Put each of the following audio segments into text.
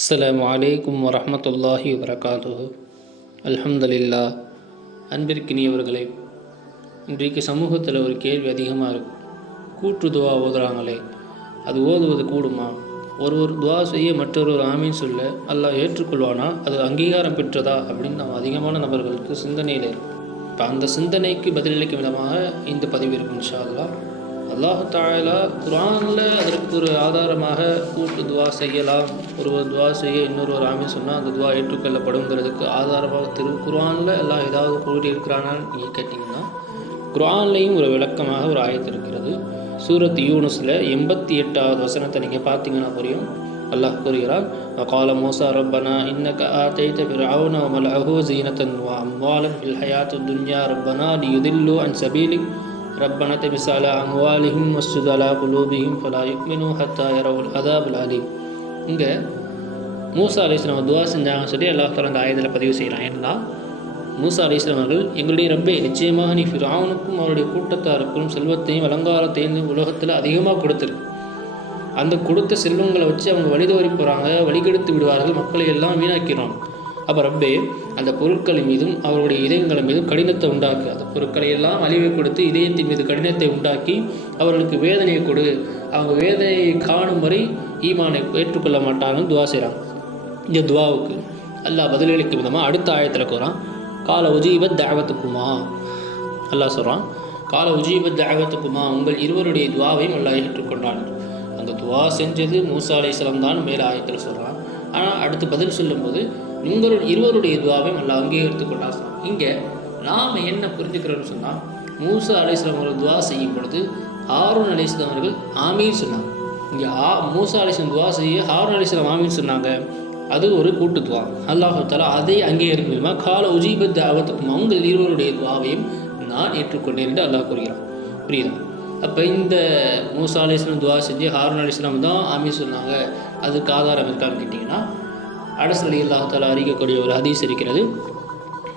அஸ்ஸலாமு அலைக்கும் வரஹ்மத்துல்லாஹி வபரகாத்துஹு. அல்ஹம்துலில்லாஹ். அன்பிற்கினியவர்களே, இன்றைக்கு சமூகத்தில் ஒரு கேள்வி அதிகமாக இருக்கும். கூற்று துவா ஓதுறாங்களே, அது ஓதுவது கூடுமா? ஒருவர் துவா செய்ய மற்றொரு ஆமீன் சொல்ல அல்லாஹ் ஏற்றுக்கொள்வானா? அது அங்கீகாரம் பெற்றதா அப்படின்னு நம்ம அதிகமான நபர்களுக்கு சிந்தனையில் இருக்கும். இப்போ அந்த சிந்தனைக்கு பதிலளிக்கும் விதமாக இந்த பதிவு இருக்கும் இன்ஷா அல்லாஹ். அல்லாஹ் தஆலா குர்ஆனில் அதற்கு ஒரு ஆதாரமாக கூட்டு துவா செய்யலாம், ஒருவர் துவா செய்ய இன்னொருவர் ஆமீன் சொன்னால் அந்த துவா ஏற்றுக்கொள்ளப்படுங்கிறதுக்கு ஆதாரமாக குர்ஆனில் எல்லாம் ஏதாவது கூறியிருக்கிறானான்னு நீங்கள் கேட்டிங்கன்னா, குர்ஆன்லேயும் ஒரு விளக்கமாக ஒரு ஆயத்து இருக்கிறது. சூரத் யூனுஸில் 88வது வசனத்தை நீங்கள் பார்த்தீங்கன்னா புரியும். அல்லாஹ் கூறுகிறார், வகால மூஸா ரப்பனா இன்னக ஆதைத ஃபிர்அவுன வமலஅஹு ஸீனத்தன் வஅம்வாலன் ஃபில் ஹயாத்தித் துன்யா ரப்பனா லியுதில்லு அன் ஸபீலிக் ரப்பனா தமிஸ் அலா அம்வாலிஹிம் வஸ்ஜுத் அலா குலூபிஹிம் ஃபலா யுக்மினு ஹத்தா யரவுல் அஸாபுல் அலீம். இங்கே மூஸா அலைஹிஸ்ஸலாம் துவா செஞ்சாங்கன்னு சொல்லி அல்லாஹ் தஆலா அந்த ஆயத்தில் பதிவு செய்யலாம். ஏன்னா மூஸா அலைஹிஸ்ஸலாம் அவர்கள், எங்களுடைய ரப்பே, நிச்சயமாக நீ ஃபிர்அவுனுக்கும் அவருடைய கூட்டத்தாருக்கும் செல்வத்தையும் அலங்காரத்தையும் உலகத்தில் அதிகமாக கொடுத்துருக்கு. அந்த கொடுத்த செல்வங்களை வச்சு அவங்க வழிதவறி போகிறாங்க, வழிகெடுத்து விடுவார்கள், மக்களை எல்லாம் வீணாக்கிறாங்க. அப்போ ரப்பே, அந்த பொருட்கள் மீதும் அவருடைய இதயங்கள் மீதும் கடினத்தை உண்டாக்கு, அந்த பொருட்களை எல்லாம் அழிவை கொடுத்து இதயத்தின் மீது கடினத்தை உண்டாக்கி அவர்களுக்கு வேதனையை கொடு, அவங்க வேதனையை காணும் வரை ஈமானை ஏற்றுக்கொள்ள மாட்டாங்கன்னு துவா செய்கிறாங்க. இந்த துவாவுக்கு அல்லாஹ் பதிலளிக்கும் விதமாக அடுத்த ஆயத்தில் கூறான், கால உஜீபத் தஅவத்துக்குமா. அல்லாஹ் சொல்கிறான், கால உஜீபத் தஅவத்துக்குமா, உங்கள் இருவருடைய துவாவையும் அல்லாஹ் ஏற்றுக்கொண்டான். அந்த துவா செஞ்சது மூஸா அலைஹிஸ்ஸலாம் தான் மேலே ஆயத்தில் சொல்கிறான். ஆனால் அடுத்து பதில் சொல்லும்போது இருவருடைய துவாவையும் அல்லாஹ் அங்கீகரித்துக் கொண்டான். இங்கே நாம் என்ன புரிஞ்சுக்கிறோன்னு சொன்னால், மூஸா அலைஹிஸ்ஸலாம் அவர்கள் துவா செய்யும் பொழுது ஹாரூன் அலைஹிஸ்ஸலாம் அவர்கள் ஆமீன் சொன்னாங்க. இங்கே மூஸா அலைஹிஸ்ஸலாம் துவா செய்ய ஹாரூன் அலைஹிஸ்ஸலாம் ஆமீன் சொன்னாங்க. அது ஒரு கூட்டு துவா. அல்லாஹ் தஆலா அதை அங்கீகரிக்கும் விதமாக கால உஜீபத் தஅவத்துக்கும், உங்கள் இருவருடைய துவாவையும் நான் ஏற்றுக்கொண்டேன் என்று அல்லாஹ் கூறுகிறான். புரியுதா? அப்போ இந்த மூஸா அலைஹிஸ்ஸலாம் துவா செஞ்சு ஹாரூன் அலைஹிஸ்ஸலாம் தான் ஆமீன் சொன்னாங்க, அதுக்கு ஆதாரம் இருக்கான்னு கேட்டிங்கன்னா, அனஸ் ரலியல்லாஹு தஆலா அறிக்கக்கூடிய ஒரு ஹதீஸ் இருக்கிறது.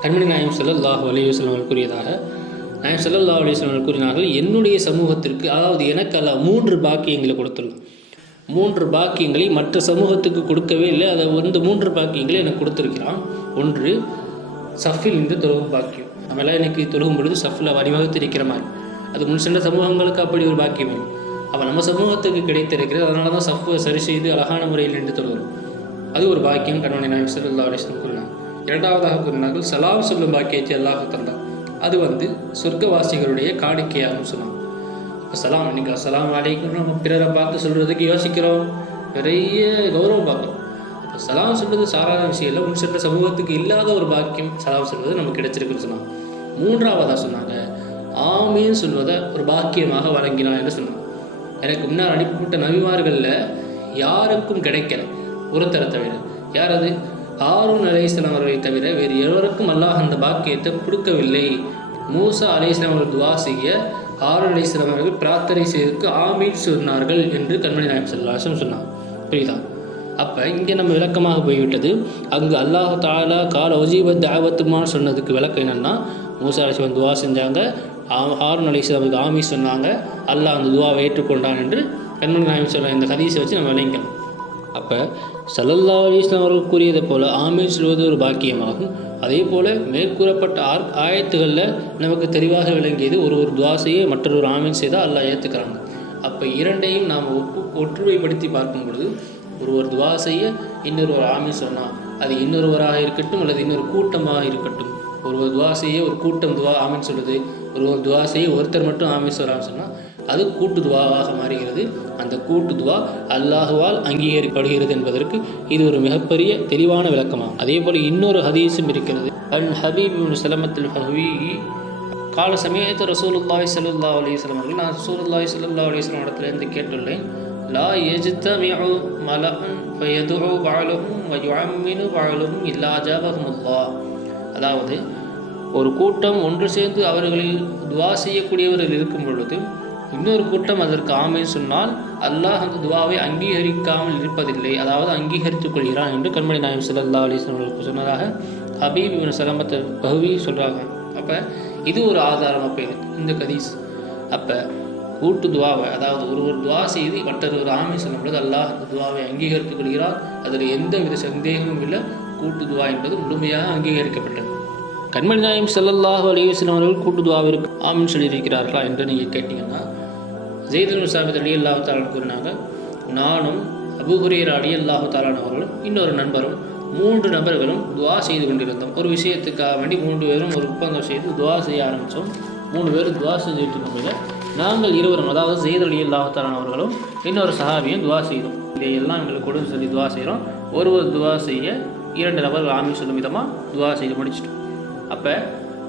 கண்மணி நாயகம் ஸல்லல்லாஹு அலைஹி வஸல்லம் அவர்கள் கூறியதாக, நாயகம் ஸல்லல்லாஹு அலைஹி வஸல்லம் கூறினார்கள், என்னுடைய சமூகத்திற்கு, அதாவது எனக்கு அல்லாஹ் 3 பாக்கியங்களை கொடுத்துள்ளான். 3 பாக்கியங்களை மற்ற சமூகத்துக்கு கொடுக்கவே இல்லை. அதை 3 பாக்கியங்களை எனக்கு கொடுத்துருக்கிறான். ஒன்று, சஃபில் இருந்து தொழுகும் பாக்கியம். நம்மளாம் எனக்கு தொழுகும் பொழுது சஃபில் வழிவகுத்திருக்கிற மாதிரி, அது முன் சென்ற சமூகங்களுக்கு அப்படி ஒரு பாக்கியம் இல்லை. அப்போ நம்ம சமூகத்துக்கு கிடைத்திருக்கிறது. அதனால தான் சஃபை சரி செய்து அழகான முறையில் நின்று தொழுகிறோம். அது ஒரு பாக்கியம் கண்மணி நாயகம் ஸல்லல்லாஹு அலைஹி வஸல்லம் கூறினார். இரண்டாவதாக கூறினார்கள், சலாம் சொல்லும் பாக்கியத்தை அல்லாஹ் தந்தார். அது சொர்க்கவாசிகளுடைய காணிக்கையாகவும் சொன்னாங்க. இப்போ சலாம், இன்னைக்கு அஸ்ஸலாமு அலைக்கும் நம்ம பிறரை பார்த்து சொல்கிறதுக்கு யோசிக்கிறோம், நிறைய கௌரவம் பார்க்குறோம். இப்போ சலாம் சொல்வது சாதாரண விஷயம் இல்லை, முன் சென்ற சமூகத்துக்கு இல்லாத ஒரு பாக்கியம் சலாம் சொல்வது நமக்கு கிடைச்சிருக்குன்னு சொன்னாங்க. மூன்றாவதாக சொன்னாங்க, ஆமீன் சொல்வதை ஒரு பாக்கியமாக வழங்கினான் என்று சொன்னாங்க. எனக்கு முன்னால் அனுப்பப்பட்ட நபிமார்களில் யாருக்கும் கிடைக்கல, ஒருத்தரை தவிர. யார் அது? ஹாரூன் அலைஹிஸ்ஸலாம் அவர்களை தவிர வேறு எவருக்கும் அல்லாஹ் அந்த பாக்கியத்தை கொடுக்கவில்லை. மூஸா அலைஹிஸ்ஸலாம் அவர்கள் துவா செய்ய ஹாரூன் அலைஹிஸ்ஸலாம் அவர்கள் பிரார்த்தனை செய்ததற்கு ஆமீன் சொன்னார்கள் என்று கண்மணி நாயகம் ஸல்லல்லாஹு அலைஹி வஸல்லம் சொன்னாங்க. புரியுதா? அப்போ இங்கே நம்ம விளக்கமாக போய்விட்டது. அங்கு அல்லாஹ் தஆலா கால உஜீபத் தஅவத்துக்குமான்னு சொன்னதுக்கு விளக்கம் என்னென்னா, மூஸா அலைஹிஸ்ஸலாம் துவா செஞ்சாங்க, ஹாரூன் அலைஹிஸ்ஸலாம் ஆமீன் சொன்னாங்க, அல்லாஹ் அந்த துவாவை ஏற்றுக்கொண்டான் என்று கண்மணி நாயகம் ஸல்லல்லாஹு இந்த ஹதீஸை வச்சு நம்ம விளங்கிக்கலாம். அப்போ ஸல்லல்லாஹு அலைஹி வஸல்லம் அவர்கள் கூறியதை போல் ஆமீன் சொல்வது ஒரு பாக்கியமாகும். அதே போல் மேற்கூறப்பட்ட ஆயத்துகளில் நமக்கு தெளிவாக விளங்கியது, ஒரு துவா செய்ய மற்றொரு ஆமீன் செய்தால் அல்லாஹ் ஏற்றுக்கிறாங்க. அப்போ இரண்டையும் நாம் ஒற்றுமைப்படுத்தி பார்க்கும் பொழுது, ஒருவர் துவா செய்ய இன்னொருவர் ஆமீன் சொன்னால், அது இன்னொருவராக இருக்கட்டும் அல்லது இன்னொரு கூட்டமாக இருக்கட்டும், ஒருவர் துவா செய்ய ஒரு கூட்டம் துவா ஆமீன் சொல்லுது, ஒருவர் துவா செய்ய ஒருத்தர் மட்டும் ஆமீன் சொல்கிறான்னு சொன்னால் அது கூட்டு துவாவாக மாறுகிறது. அந்த கூட்டு துவா அல்லாஹுவால் அங்கீகரிக்கப்படுகிறது என்பதற்கு இது ஒரு மிகப்பெரிய தெளிவான விளக்கமாகும். அதே போல் இன்னொரு ஹதீஸும் இருக்கிறது. அன் ஹபீப் இப்னு ஸலமத்துல் ஃபஹ்வி கால சமயத்து ரசூலுல்லாஹி ஸல்லல்லாஹு அலைஹி வஸல்லம் அவர்கள், நான் ரசூலுல்லாஹி ஸல்லல்லாஹு அலைஹி வஸல்லம் இடத்திலிருந்து கேட்டுள்ளேன், லா யஜ்தமிஉ மலஅன் ஃபயதுஉ பஅலுஹும் வ யுஅம்மினு பஅலுஹும் இல்லா அஜாபஹுமுல்லாஹ். அதாவது, ஒரு கூட்டம் ஒன்று சேர்ந்து அவர்களில் துவா செய்யக்கூடியவர்கள் இருக்கும் பொழுது இன்னொரு கூட்டம் அதற்கு ஆமீன் சொன்னால் அல்லாஹ் அந்த துவாவை அங்கீகரிக்காமல் இருப்பதில்லை, அதாவது அங்கீகரித்துக் கொள்கிறான் என்று கண்மணி நாயகம் ஸல்லல்லாஹு அலைஹி வஸல்லம் சொன்னதாக ஹபீப் இப்னு ஸலமத்துல் ஃபஹ்வி சொல்கிறாங்க. அப்போ இது ஒரு ஆதாரம். அப்போ இந்த ஹதீஸ் அப்போ கூட்டு துவாவை, அதாவது ஒரு துவா செய்து மற்றொரு ஆமீன் சொல்லும் பொழுது அல்லாஹ் அந்த துவாவை அங்கீகரித்துக் கொள்கிறார். அதில் எந்த வித சந்தேகமும் இல்லை. கூட்டு துவா என்பது முழுமையாக அங்கீகரிக்கப்பட்டது. கண்மணி நாயகம் ஸல்லல்லாஹு அலைஹி வஸல்லம் அவர்கள் கூட்டு துவாவிற்கு ஆமீன் சொல்லியிருக்கிறார்களா என்று நீங்கள் கேட்டிங்கன்னா, ஸைத் இப்னு சாபித் ரலியல்லாஹு தஆலா கூறினாங்க, நானும் அபூ ஹுரைரா ரலியல்லாஹு தஆலா அவர்களும் இன்னொரு நண்பரும் 3 நபர்களும் துவா செய்து கொண்டிருந்தோம். ஒரு விஷயத்துக்காக வேண்டி 3 பேரும் ஒரு ஒப்பந்தம் செய்து துவா செய்ய ஆரம்பித்தோம். 3 பேரும் துவா செஞ்சுட்டு இருக்கும்போது நாங்கள் இருவரும், அதாவது ஸைத் ரலியல்லாஹு தஆலா அவர்களும் இன்னொரு சஹாபியும் துவா செய்தோம். இதையெல்லாம் எங்களுக்கு கொடுன்னு சொல்லி துவா செய்கிறோம். ஒருவர் துவா செய்ய 2 நபர்கள் ஆமீன் சொல்லும் விதமாக துவா செய்து முடிச்சிட்டோம். அப்போ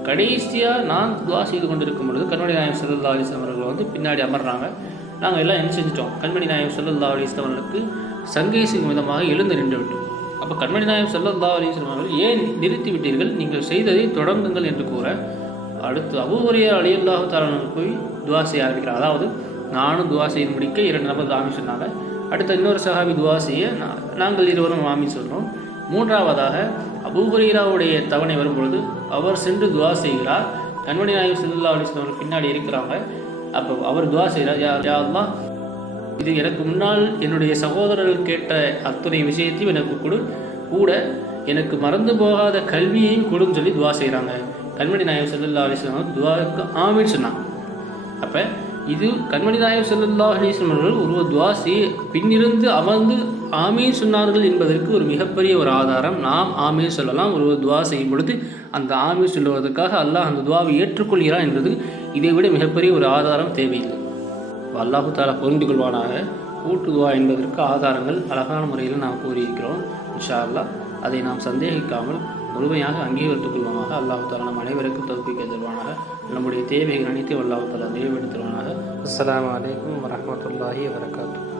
கடைசியாக நான் துவா செய்து கொண்டிருக்கும் பொழுது கண்மணி நாயகம் ஸல்லல்லாஹு அலைஹி வஸல்லம் அவர்கள் வந்து பின்னாடி அமர்றாங்க. நாங்கள் எல்லாம் என்ன செஞ்சிட்டோம், கண்மணி நாயகம் ஸல்லல்லாஹு அலைஹி வஸல்லம் அவர்களுக்கு சங்கை செய்யும் விதமாக எழுந்து நின்று விட்டோம். அப்போ கண்மணி நாயகம் ஸல்லல்லாஹு அலைஹி வஸல்லம் அவர்கள், ஏன் நிறுத்தி விட்டீர்கள், நீங்கள் செய்ததை தொடங்குங்கள் என்று கூற, அடுத்து அபூ ஹுரைரா ரலியல்லாஹு தஆலா போய் துவா செய்ய ஆரம்பிக்கிறார். அதாவது நானும் துவா செய்து முடிக்க 2 நபர்கள் ஆமீன் சொன்னாங்க. அடுத்த இன்னொரு சஹாபி துவா செய்ய நாங்கள் இருவரும் ஆமீன் சொல்கிறோம். 3ஆவதாக அபூ ஹுரைராவுடைய தவணை வரும்பொழுது அவர் சென்று துவா செய்கிறார். கண்மணி நாயகம் ஸல்லல்லாஹு அலைஹி வஸல்லம் பின்னாடி இருக்கிறாங்க. அப்போ அவர் துவா செய்கிறார், யா அல்லாஹ், இது எனக்கு முன்னால் என்னுடைய சகோதரர்கள் கேட்ட அத்தனை விஷயத்தையும் எனக்கு கூட எனக்கு மறந்து போகாத கல்வியையும் கொடுன்னு சொல்லி துவா செய்கிறாங்க. கண்மணி நாயகம் ஸல்லல்லாஹு அலைஹி வஸல்லம் துவாவுக்கு ஆமீன் சொன்னாங்க. அப்போ இது கண்மணி நாயகம் ஸல்லல்லாஹு அலைஹி வஸல்லம் அவர்கள் ஒரு துவா செய்ய பின்னிருந்து அமர்ந்து ஆமீன் சொன்னார்கள் என்பதற்கு ஒரு மிகப்பெரிய ஒரு ஆதாரம். நாம் ஆமீன் சொல்லலாம். ஒரு துவா செய்யும் பொழுது அந்த ஆமீன் சொல்லுவதற்காக அல்லாஹ் அந்த துவாவை ஏற்றுக்கொள்கிறான் என்பது இதை விட மிகப்பெரிய ஒரு ஆதாரம் தேவையில்லை. அல்லாஹு தஆலா புரிந்து கொள்வானாக. கூட்டு துவா என்பதற்கு ஆதாரங்கள் அழகான முறையில் நாம் கூறியிருக்கிறோம். இன்ஷா அல்லாஹ் அதை நாம் சந்தேகிக்காமல் முழுமையாக அங்கீகரித்துக் கொள்வானாக. அல்லாஹு தஆலா நம் அனைவருக்கும் தௌஃபீக் தருவானாக. நம்முடைய தேவைகள் அனைத்தையும் அல்லாஹு தஆலா நிறைவேற்றி தருவானாக. அஸ்ஸலாமு அலைக்கும் வரஹ்மத்துல்லாஹி வபரகாத்துஹு.